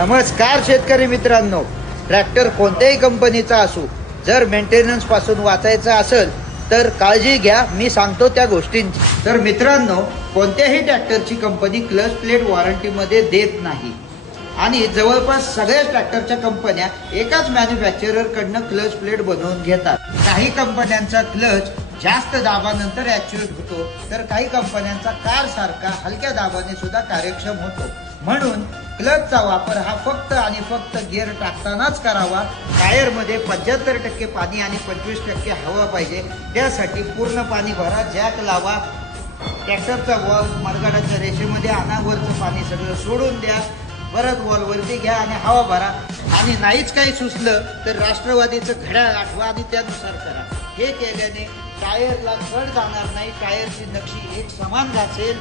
नमस्कार शेतकरी मित्रांनो. ट्रॅक्टर कोणत्याही कंपनीचा असू जर मेंटेनन्सपासून वाचायचं असेल तर काळजी घ्या. मी सांगतो त्या गोष्टींची. तर मित्रांनो कोणत्याही ट्रॅक्टरची कंपनी क्लच प्लेट वॉरंटीमध्ये देत नाही. आणि जवळपास सगळ्या ट्रॅक्टरच्या कंपन्या एकाच मॅन्युफॅक्चररकडनं क्लच प्लेट बनवून घेतात. काही कंपन्यांचा क्लच जास्त दाबानंतर ॲक्च्युएट होतो तर काही कंपन्यांचा कार सारखा हलक्या दाबाने सुद्धा कार्यक्षम होतो. म्हणून क्लचचा वापर हा फक्त आणि फक्त गिअर टाकतानाच करावा. टायरमध्ये पंच्याहत्तर टक्के पाणी आणि पंचवीस टक्के हवा पाहिजे. त्यासाठी पूर्ण पाणी भरा जॅक लावा. ट्रॅक्टरचा वॉल मरगाडाच्या रेषेमध्ये अनावरचं पाणी सगळं सोडून द्या. परत वॉल वरती घ्या आणि हवा भरा. आणि नाहीच काही सुचलं तर राष्ट्रवादीचं घड्याळ आठवा आणि त्यानुसार करा. हे केल्याने टायरला कड जाणार नाही. टायरची नक्षी एक समान घासेल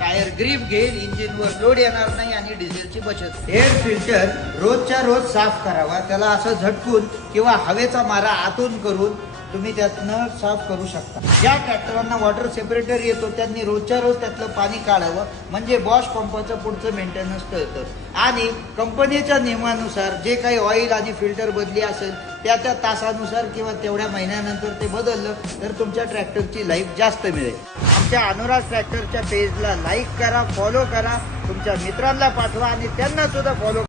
टायर ग्रीप घेईल इंजिनवर लोड येणार नाही आणि डिझेलची बचत. एअर फिल्टर रोजच्या रोज साफ करावा त्याला असं झटकून किंवा हवेचा मारा आतून करून तुम्ही त्यातनं साफ करू शकता. ज्या ट्रॅक्टरांना वॉटर सेपरेटर येतो त्यांनी रोजच्या रोज त्यातलं पाणी काढावं म्हणजे बॉश पंपाचं पुढचं मेंटेनन्स टळतं. आणि कंपनीच्या नियमानुसार जे काही ऑइल आणि फिल्टर बदली असेल त्या त्या तासानुसार किंवा तेवढ्या महिन्यानंतर ते बदललं तर तुमच्या ट्रॅक्टरची लाईफ जास्त मिळेल. आमच्या अनुराग ट्रॅक्टरच्या पेजला लाईक करा फॉलो करा तुमच्या मित्रांना पाठवा आणि त्यांना सुद्धा फॉलो